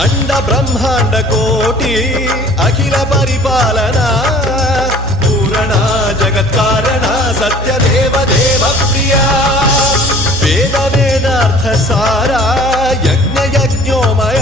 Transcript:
అండ బ్రహ్మాండ కోటి అఖిల పరిపాలన పూరణ జగత్కారణ సత్యదేవ దేవ ప్రియా వేద వేదార్థ సారా యజ్ఞ యజ్ఞోమయ